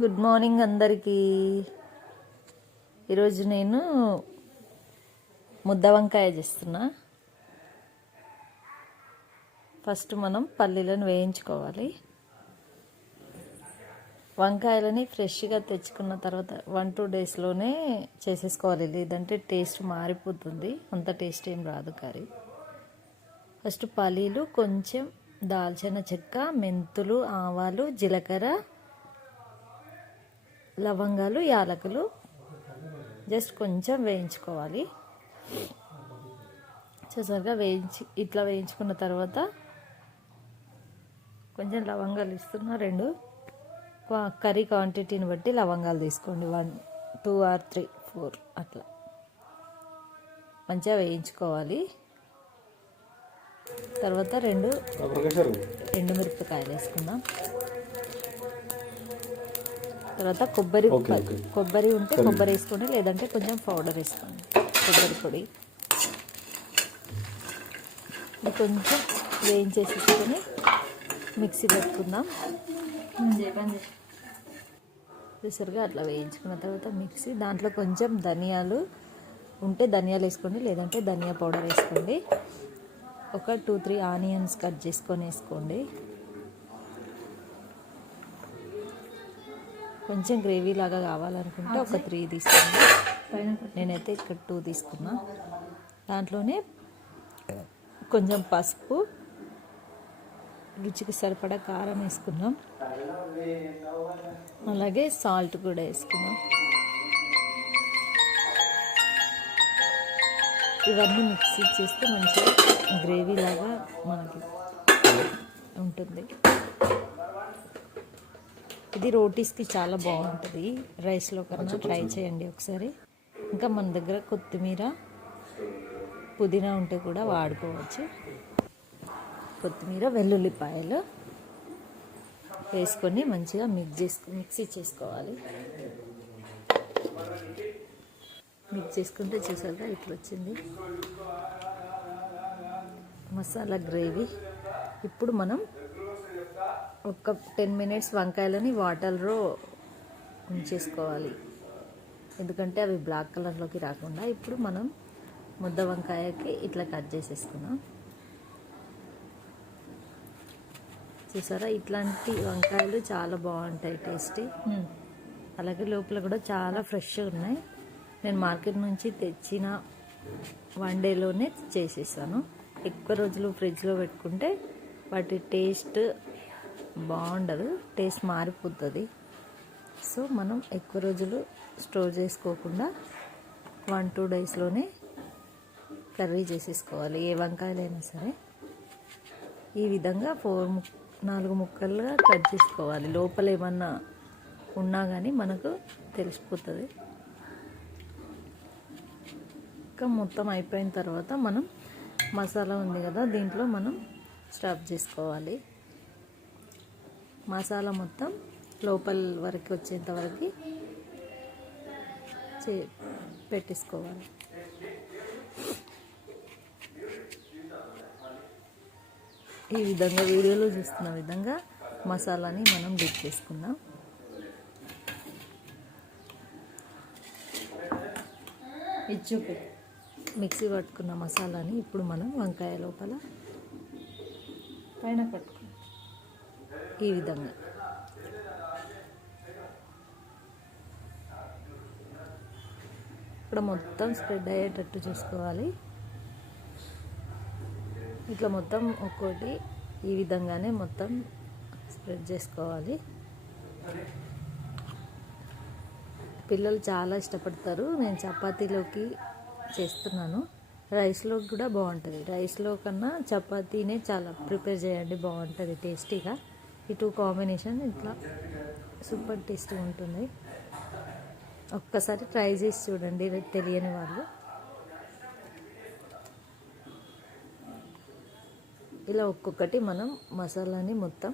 Good morning అందరికీ. ఈరోజు నేను ముద్ద వంకాయ చేస్తున్నా. ఫస్ట్ మనం పల్లీలను వేయించుకోవాలి. వంకాయలని ఫ్రెష్గా తెచ్చుకున్న తర్వాత వన్ టూ డేస్లోనే చేసేసుకోవాలి. లేదంటే టేస్ట్ మారిపోతుంది. అంత టేస్ట్ ఏం రాదు కర్రీ. ఫస్ట్ పల్లీలు కొంచెం దాల్చిన చెక్క మెంతులు ఆవాలు జీలకర్ర లవంగాలు యాలకులు జస్ట్ కొంచెం వేయించుకోవాలి. చూసారుగా వేయించి ఇట్లా వేయించుకున్న తర్వాత కొంచెం లవంగాలు ఇస్తున్నా రెండు. కర్రీ క్వాంటిటీని బట్టి లవంగాలు తీసుకోండి. One two or three four అట్లా. మంచిగా వేయించుకోవాలి. తర్వాత రెండు ఎండు మిరపకాయలు వేసుకుందాం. తర్వాత కొబ్బరి. కొబ్బరి ఉంటే కొబ్బరి వేసుకోండి లేదంటే కొంచెం పౌడర్ వేసుకోండి. కొబ్బరి పొడి. కొంచెం వేయించేసుకొని మిక్సీ పెట్టుకుందాం. విసురుగా అట్లా వేయించుకున్న తర్వాత మిక్సీ. దాంట్లో కొంచెం ధనియాలు ఉంటే ధనియాలు వేసుకోండి లేదంటే ధనియా పౌడర్ వేసుకోండి. ఒక టూ త్రీ ఆనియన్స్ కట్ చేసుకొని వేసుకోండి. కొంచెం గ్రేవీ లాగా కావాలనుకుంటే ఒక త్రీ తీసుకోండి నేనైతే ఇక్కడ టూ తీసుకున్నా. దాంట్లోనే కొంచెం పసుపు రుచికి సరిపడా కారం వేసుకున్నాం అలాగే సాల్ట్ కూడా వేసుకున్నాం ఇవన్నీ మిక్సీ చేస్తే మంచిగా గ్రేవీ లాగా మనకి ఉంటుంది. ఇది రోటీస్కి చాలా బాగుంటుంది. రైస్లో కన్నా ట్రై చేయండి ఒకసారి. ఇంకా మన దగ్గర కొత్తిమీర పుదీనా ఉంటే కూడా వాడుకోవచ్చు. కొత్తిమీర వెల్లుల్లిపాయలు వేసుకొని మంచిగా మిక్స్ చేసుకు మిక్సీ చేసుకోవాలి. మిక్స్ చేసుకుంటే చూసారుగా ఇట్లా వచ్చింది. మసాలా గ్రేవీ. ఇప్పుడు మనం ఒక టెన్ మినిట్స్ వంకాయలని వాటర్లో ఉంచేసుకోవాలి. ఎందుకంటే అవి బ్లాక్ కలర్లోకి రాకుండా ఇప్పుడు మనం ముద్ద వంకాయకి ఇట్లా కట్ చేసేసుకున్నాం. చూసారా? ఇట్లాంటి వంకాయలు చాలా బాగుంటాయి టేస్టీ. అలాగే లోపల కూడా చాలా ఫ్రెష్గా ఉన్నాయి. నేను మార్కెట్ నుంచి తెచ్చిన వన్ డేలోనే చేసేసాను. ఎక్కువ రోజులు ఫ్రిడ్జ్లో పెట్టుకుంటే వాటి టేస్ట్ బాగుండదు టేస్ట్ మారిపోతుంది. సో మనం ఎక్కువ రోజులు స్టోర్ చేసుకోకుండా వన్ టూ డేస్లోనే కర్రీ చేసేసుకోవాలి ఏ వంకాయలైనా సరే. ఈ విధంగా ఫోర్ నాలుగు ముక్కలుగా కట్ చేసుకోవాలి. లోపల ఏమన్నా ఉన్నా కానీ మనకు తెలిసిపోతుంది. ఇంకా మొత్తం అయిపోయిన తర్వాత మనం మసాలా ఉంది కదా దీంట్లో మనం స్టఫ్ చేసుకోవాలి. మసాలా మొత్తం లోపల వరకు వచ్చేంత వరకు చే పెట్టేసుకోవాలి. ఈ విధంగా వీడియోలో చూస్తున్న విధంగా మసాలాని మనం డిప్ చేసుకుందాం. ఇది చూపి. మిక్సీ పట్టుకున్న మసాలాని ఇప్పుడు మనం వంకాయ లోపల పైన పట్టుకుందాం ఈ విధంగా. ఇక్కడ మొత్తం స్ప్రెడ్ అయ్యేటట్టు చూసుకోవాలి. ఇట్లా మొత్తం ఒక్కోటి ఈ విధంగానే మొత్తం స్ప్రెడ్ చేసుకోవాలి. పిల్లలు చాలా ఇష్టపడతారు. నేను చపాతీలోకి చేస్తున్నాను. రైస్లో కూడా బాగుంటుంది. రైస్లో కన్నా చపాతీనే చాలా ప్రిపేర్ చేయండి బాగుంటుంది టేస్టీగా. ఈ టూ కాంబినేషన్ ఇట్లా సూపర్ టేస్ట్ ఉంటుంది. ఒక్కసారి ట్రై చేసి చూడండి తెలియని వాళ్ళు. ఇలా ఒక్కొక్కటి మనం మసాలాని మొత్తం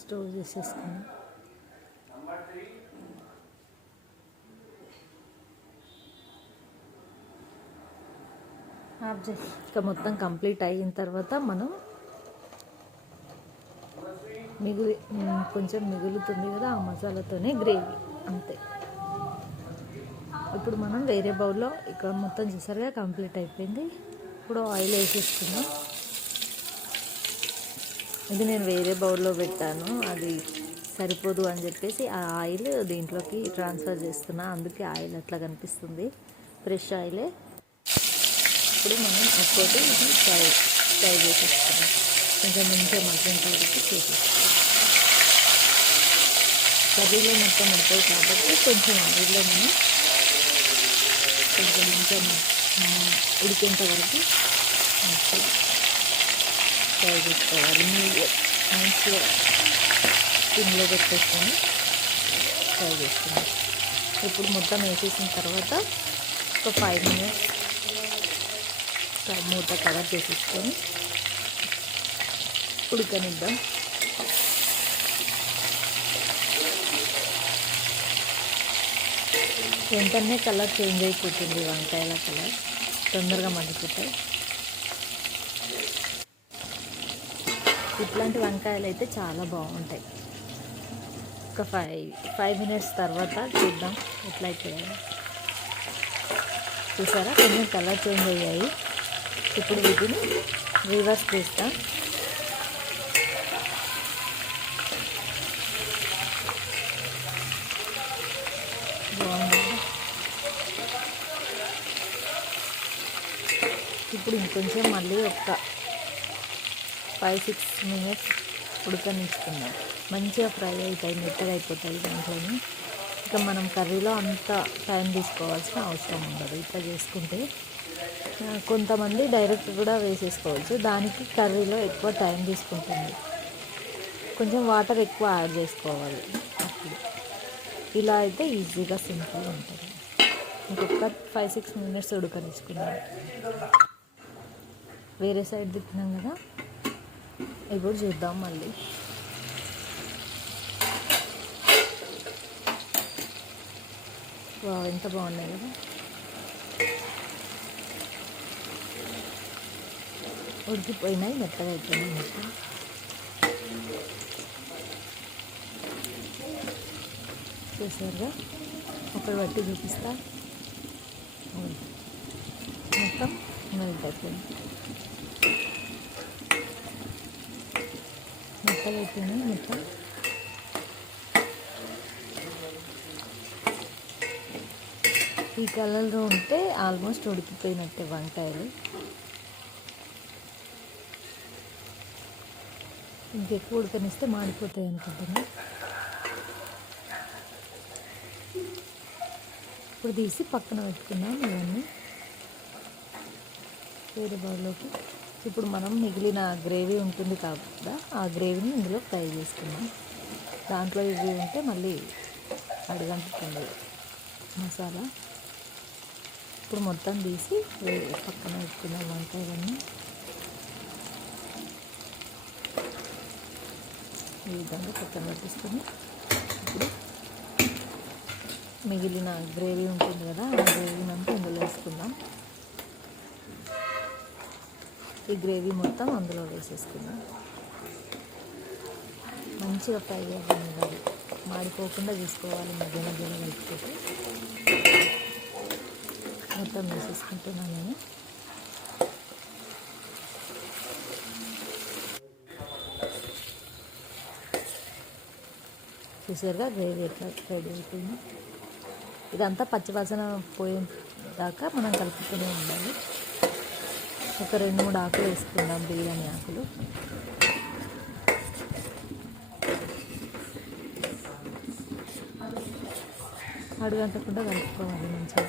స్టోర్ చేసేసుకున్నాం చేసి ఇక మొత్తం కంప్లీట్ అయిన తర్వాత మనం మిగులు కొంచెం మిగులుతుంది కదా ఆ మసాలాతోనే గ్రేవీ అంతే. ఇప్పుడు మనం వేరే బౌల్లో ఇక్కడ మొత్తం చూసారుగా కంప్లీట్ అయిపోయింది. ఇప్పుడు ఆయిల్ వేసేసుకున్నాం ఇది నేను వేరే బౌల్లో పెట్టాను. అది సరిపోదు అని చెప్పేసి ఆ ఆయిల్ దీంట్లోకి ట్రాన్స్ఫర్ చేస్తున్నా. అందుకే ఆయిల్ అట్లా కనిపిస్తుంది. ఫ్రెష్ ఆయిలే. ఇప్పుడు మనం ఒక్కోటి ఇది ఫ్రై ఫ్రై చేసేసుకున్నాం కొంచెం మంచిగా మగ్గం కాబట్టి చేసేస్తాం కర్రీలో మొత్తం ఉంటాయి కాబట్టి కొంచెం ఆయిల్లో మనం కొంచెం మంచిగా ఉడికేంత వరకు మంచిగా ఫ్రై చేసుకోవాలి. మీడియం మంచిగా స్కిన్లో పెట్టేసుకొని ఫ్రై చేసుకున్నాం ఇప్పుడు మొత్తం వేసేసిన తర్వాత ఒక ఫైవ్ మినిట్స్ మూత కవర్ చేసేసుకొని ఉడకనిద్దాం. వెంటనే కలర్ చేంజ్ అయిపోతుంది వంకాయల కలర్ తొందరగా మండిపోతాయి. ఇట్లాంటి వంకాయలు అయితే చాలా బాగుంటాయి. ఒక ఫైవ్ ఫైవ్ మినిట్స్ తర్వాత చూద్దాం ఎట్లా చూసారా? కొంచెం కలర్ చేంజ్ అయ్యాయి. ఇప్పుడు వీటిని రివర్స్ చేస్తా బాగుంది కదా? ఇప్పుడు ఇంకొంచెం మళ్ళీ ఒక ఫైవ్ సిక్స్ మినిట్స్ ఉడకనిచ్చుకుందాం. మంచిగా ఫ్రై అవుతాయి మెత్తగా అయిపోతాయి దాంట్లోని. ఇక మనం కర్రీలో అంత టైం తీసుకోవాల్సిన అవసరం ఉండదు. ఇట్లా చేసుకుంటే కొంతమంది డైరెక్ట్ కూడా వేసేసుకోవచ్చు. దానికి కర్రీలో ఎక్కువ టైం తీసుకుంటుంది. కొంచెం వాటర్ ఎక్కువ యాడ్ చేసుకోవాలి. అప్పుడు. ఇలా అయితే ఈజీగా సింపుల్ ఉంటుంది. ఇంకొక ఫైవ్ సిక్స్ మినిట్స్ ఉడకనిచ్చుకున్నాం వేరే సైడ్ తిప్పినాం కదా. ఇప్పుడు చూద్దాం మళ్ళీ. వా ఎంత బాగున్నాయి కదా. ఉడికిపోయినాయి మెత్తగా అయిపోయినాయి మొత్తం చూసారుగా? ఒకటి బట్టి చూపిస్తా. మొత్తం మెల్ట్ అయిపోయింది. మెత్తగా మొత్తం. ఈ కలర్లో ఉంటే ఆల్మోస్ట్ ఉడికిపోయినట్టే వంకాయలు. ఇంకెక్కువ ఉడకనిస్తే మాడిపోతాయి అనుకుంటున్నా. ఇప్పుడు తీసి పక్కన పెట్టుకున్నాం ఇవన్నీ. వేరే బౌల్లోకి. ఇప్పుడు మనం మిగిలిన గ్రేవీ ఉంటుంది కాకుండా ఆ గ్రేవీని ఇందులో ఫ్రై చేసుకున్నాం దాంట్లో ఇవి ఉంటే మళ్ళీ అడగంటుతుంది మసాలా. ఇప్పుడు మొత్తం తీసి పక్కన పెట్టుకున్నాం వంకాయలన్నీ ఈ విధంగా పక్కన పెట్టేసుకొని ఇప్పుడు మిగిలిన గ్రేవీ ఉంటుంది కదా ఆ గ్రేవీని అంతా ఇందులో వేసుకుందాం. ఈ గ్రేవీ మొత్తం అందులో వేసేసుకుందాం మంచిగా ఫ్రై అవ్వాలి మాడిపోకుండా చూసుకోవాలి మధ్య మధ్యలో కలుపుకుంటే. మొత్తం వేసేసుకుంటున్నాను నేను. చూసారుగా గ్రేవీ ఎట్లా రెడీ అయిపోయింది. ఇదంతా పచ్చివాసన పోయే దాకా మనం కలుపుతూనే ఉండాలి. ఒక రెండు మూడు ఆకులు వేసుకుందాం బిర్యానీ ఆకులు. అడుగంటకుండా కలుపుకోవాలి మంచిగా.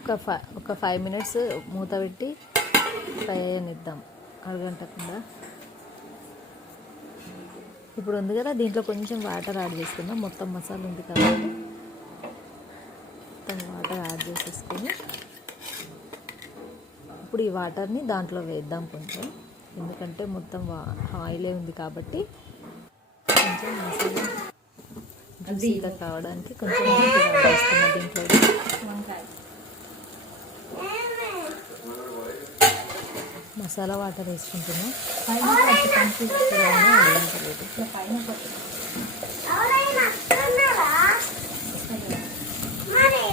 ఒక ఫైవ్ ఒక ఫైవ్ మినిట్స్ మూత పెట్టి ఫ్రై అయ్యనిద్దాం అడుగంటకుండా ఇప్పుడు ఉంది కదా దీంట్లో కొంచెం వాటర్ యాడ్ చేసుకుందాం మొత్తం మసాలా ఉంది కాబట్టి. చేసేసుకొని ఇప్పుడు ఈ వాటర్ని దాంట్లో వేద్దాం కొంచెం. ఎందుకంటే మొత్తం ఆయిలే ఉంది కాబట్టి కొంచెం మసాలా జ్యూసీగా కావడానికి కొంచెం దీంట్లో. మసాలా వాటర్ వేసుకుంటున్నాం. పైన పట్టు పైన పట్టు ఎవరైనా వస్తున్నారా మరి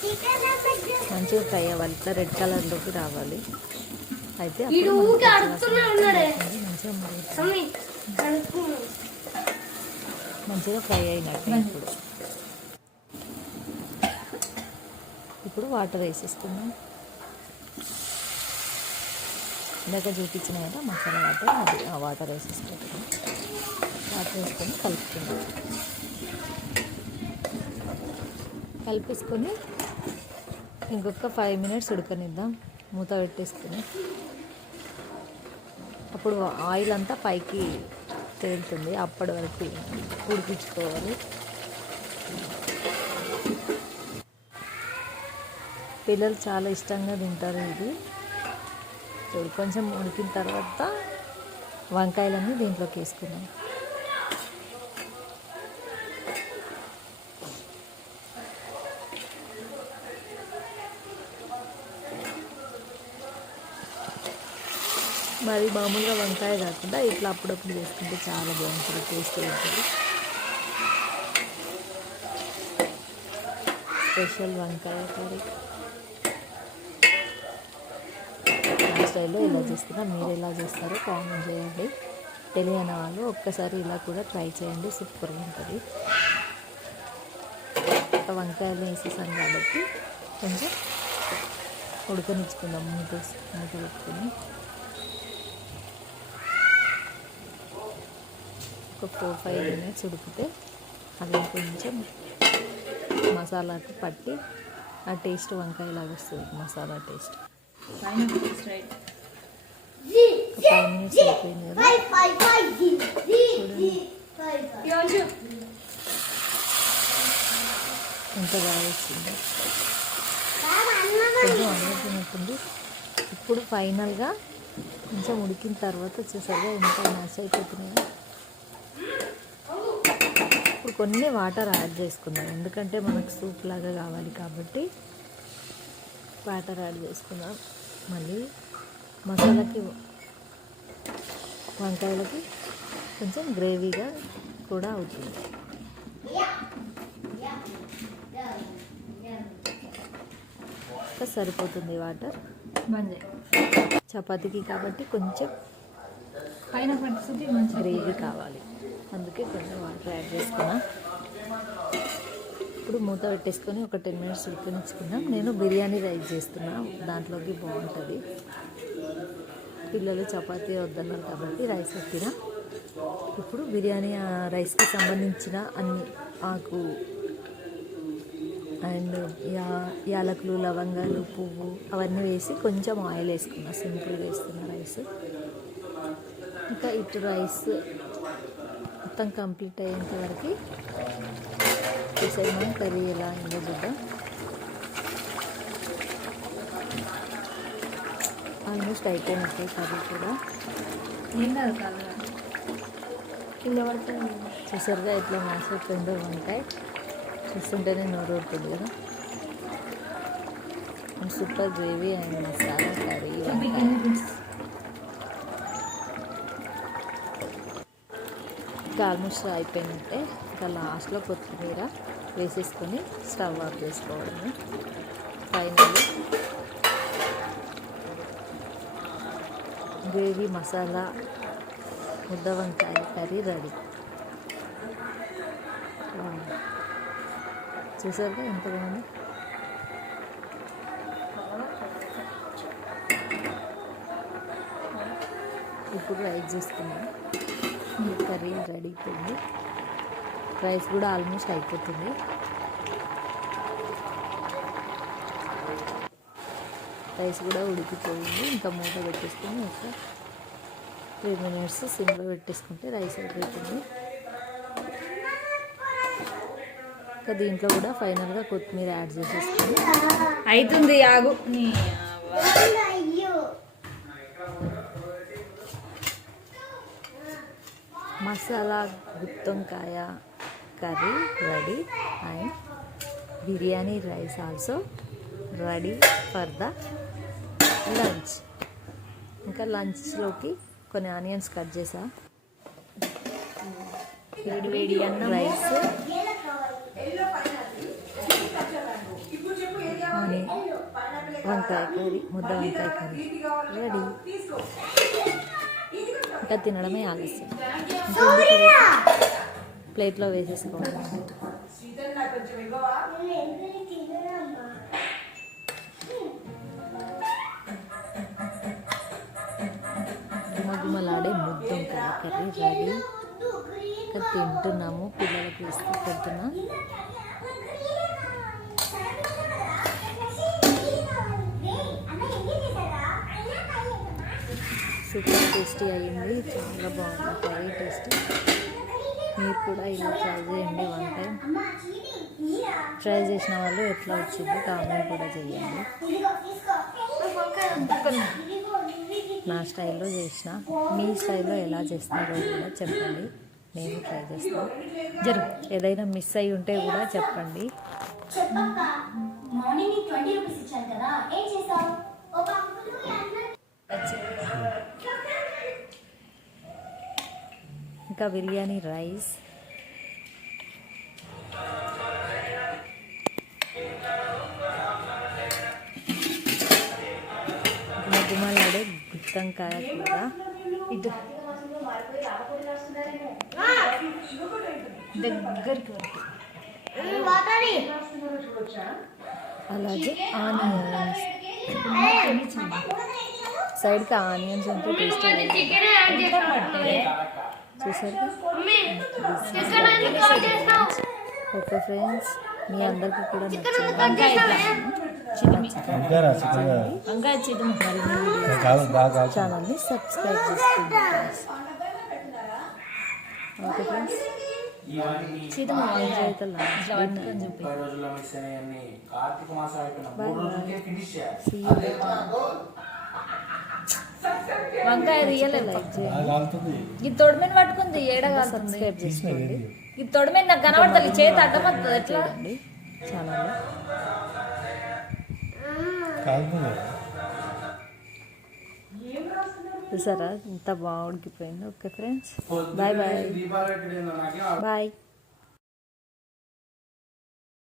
చికెన్ పెట్టు మంచిగా ఫ్రై అవ్వాలి. ఇట్లా రెడ్ కలర్లోకి రావాలి. అయితే మంచిగా ఫ్రై అయినట్టు ఇప్పుడు. ఇప్పుడు వాటర్ వేసేసుకుందాం. ఇందాక చూపించిన కదా మసాలా వాటర్ అది వాటర్ వేసేసుకుంటాం వాటర్ వేసుకొని కలుపుకుందాం. కలిపేసుకొని ఇంకొక ఫైవ్ మినిట్స్ ఉడకనిద్దాం. మూత పెట్టేసుకుని. అప్పుడు ఆయిల్ అంతా పైకి తేలుతుంది. అప్పటి వరకు ఉడికించుకోవాలి. పిల్లలు చాలా ఇష్టంగా తింటారు ఇది. కొంచెం ఉడికిన తర్వాత వంకాయలన్నీ దీంట్లోకి వేసుకున్నాం మరి మామూలుగా వంకాయ కాకుండా ఇట్లా అప్పుడప్పుడు చేసుకుంటే చాలా బాగుంటుంది టేస్ట్ ఉంటుంది. స్పెషల్ వంకాయ కర్రీ. నా స్టైల్లో ఇలా చేస్తున్నా. మీరు ఎలా చేస్తారో కామెంట్ చేయండి. తెలియని వాళ్ళు ఒక్కసారి ఇలా కూడా ట్రై చేయండి. సూపర్గా ఉంటుంది. వంకాయలు వేసేసాను కాబట్టి కొంచెం ఉడకనిచ్చుకుందాం. మూత మూత పెట్టుకుని. ఒక ఫోర్ ఫైవ్ మినిట్స్ ఉడికితే అవి కొంచెం మసాలాకు పట్టి ఆ టేస్ట్ వంకాయలాగా వస్తుంది మసాలా టేస్ట్. ఫైవ్ మినిట్స్ అయిపోయింది కదా. ఎంత బాగా వచ్చింది. కొంచెం అనుకుంటుంది ఇప్పుడు ఫైనల్గా కొంచెం ఉడికిన తర్వాత వచ్చేసరిగా ఎంత మ్యాచ్ అయిపోతున్నాయి. కొన్ని వాటర్ యాడ్ చేసుకుందాం. ఎందుకంటే మనకు సూప్ లాగా కావాలి కాబట్టి వాటర్ యాడ్ చేసుకుందాం. మళ్ళీ మసాలాకి వంకాయలకి కొంచెం గ్రేవీగా కూడా అవుతుంది. ఇంకా సరిపోతుంది వాటర్. చపాతీకి కాబట్టి కొంచెం పైన గ్రేవీ కావాలి. అందుకే కొంచెం వాటర్ యాడ్ చేసుకున్నా. ఇప్పుడు మూత పెట్టేసుకొని ఒక టెన్ మినిట్స్ ఉడికించుకున్నాం నేను బిర్యానీ రైస్ చేస్తున్నా. దాంట్లోకి బాగుంటుంది. పిల్లలు చపాతీ వద్దన్నారు కాబట్టి రైస్ పెట్టిన. ఇప్పుడు బిర్యానీ రైస్కి సంబంధించిన అన్ని ఆకు అండ్ యా యాలకులు లవంగాలు పువ్వు అవన్నీ వేసి కొంచెం ఆయిల్ వేసుకున్నా. సింపుల్గా వేస్తున్నా రైస్. ఇంకా ఇటు రైస్ మొత్తం కంప్లీట్ అయ్యేంత వరకు ఈసారి మనం కర్రీ ఎలా అయిందో చూద్దాం. ఆల్మోస్ట్ అయిపోయినట్టే కర్రీ కూడా. కాదు? పడుతుంది చూసారుగా ఎట్లా మ్యాష్ అయిపోయిందో వంకాయ. చూస్తుంటేనే నోరు ఊరుతుంది కదా. Super gravy and masala curry ఇంకా ఆల్మోస్ట్ అయిపోయినట్టే ఇంకా లాస్ట్లో కొత్తిమీర వేసేసుకొని స్టవ్ ఆఫ్ చేసుకోవడము. ఫైనల్ గ్రేవీ మసాలా ముద్ద వంకాయ కర్రీ రెడీ. చూసారుగా ఎంత బాగుంది? ఇప్పుడు రైస్ చేసుకున్నాం కర్రీ రెడీ అయిపోయింది. రైస్ కూడా ఆల్మోస్ట్ అయిపోతుంది. రైస్ కూడా ఉడికిపోయింది. ఇంకా మూత పెట్టేసుకొని ఒక త్రీ మినిట్స్ సిమ్లో పెట్టేసుకుంటే రైస్ అయిపోతుంది. ఇంకా దీంట్లో కూడా ఫైనల్గా కొత్తిమీర యాడ్ చేసేసుకుని అవుతుంది ఆగు నీ అయ్యో masala గుత్తొంకాయ curry ready and biryani rice also ready for the lunch. ఇంకా లంచ్లోకి కొన్ని ఆనియన్స్ కట్ చేసా. వేడి వేడి అన్నం. రైస్. వంకాయ కర్రీ ముద్ద వంకాయ కర్రీ. రెడీ. ఇంకా తినడమే ఆలస్యం. ప్లేట్లో వేసేసుకోవాలి గుమగుమలాడే ముద్ద కర్రీ రెడీ. ఇంకా తింటున్నాము. పిల్లలకి ఇస్తూ పెడుతున్నా. సూపర్ టేస్టీ అయ్యింది. చాలా బాగుంది కర్రీ టేస్టీ మీరు కూడా ఇలా ట్రై చేయండి వన్ టైం ట్రై చేసిన వాళ్ళు ఎట్లా వచ్చిందో కామెంట్ కూడా చేయండి. నా స్టైల్లో చేసిన మీ స్టైల్లో ఎలా చేస్తున్నారో కూడా చెప్పండి. నేను ట్రై చేస్తాను జరు ఏదైనా మిస్ అయి ఉంటే కూడా చెప్పండి. మార్నింగ్ ట్వంటీ రూపీస్ ఇచ్చాను కదా ఏం చేసావు ఇంకా బిర్యానీ రైస్. గుమగుమలాడే గుత్తంకాయ కూర. ఇటు. దగ్గరికి వరకు. అలాగే ఆనియన్స్. సైడ్కి ఆనియన్స్ ఉంటే టేస్ట్ చూసారు ఓకే ఫ్రెండ్స్ మీ అందరికీ కూడా ఛానల్ని సబ్స్క్రైబ్ చేసుకోండి. ఓకే ఫ్రెండ్స్ కార్తీక మాసం అయిపోయిన ఫినిష్ వంకాయ రియలే ఈ తొడిమిని పట్టుకుంది ఏడగాలుతుంది సబ్స్క్రైబ్ చేసుకోండి ఈ తొడిమిని నాకు కనబడతలే చేతి అడ్డమవుతుంది ఎట్లా? చూడండి ఛానల్లో కాలుతుంది. చూసారా? ఇంత బాగా ఉడికిపోయింది. Okay friends bye bye bye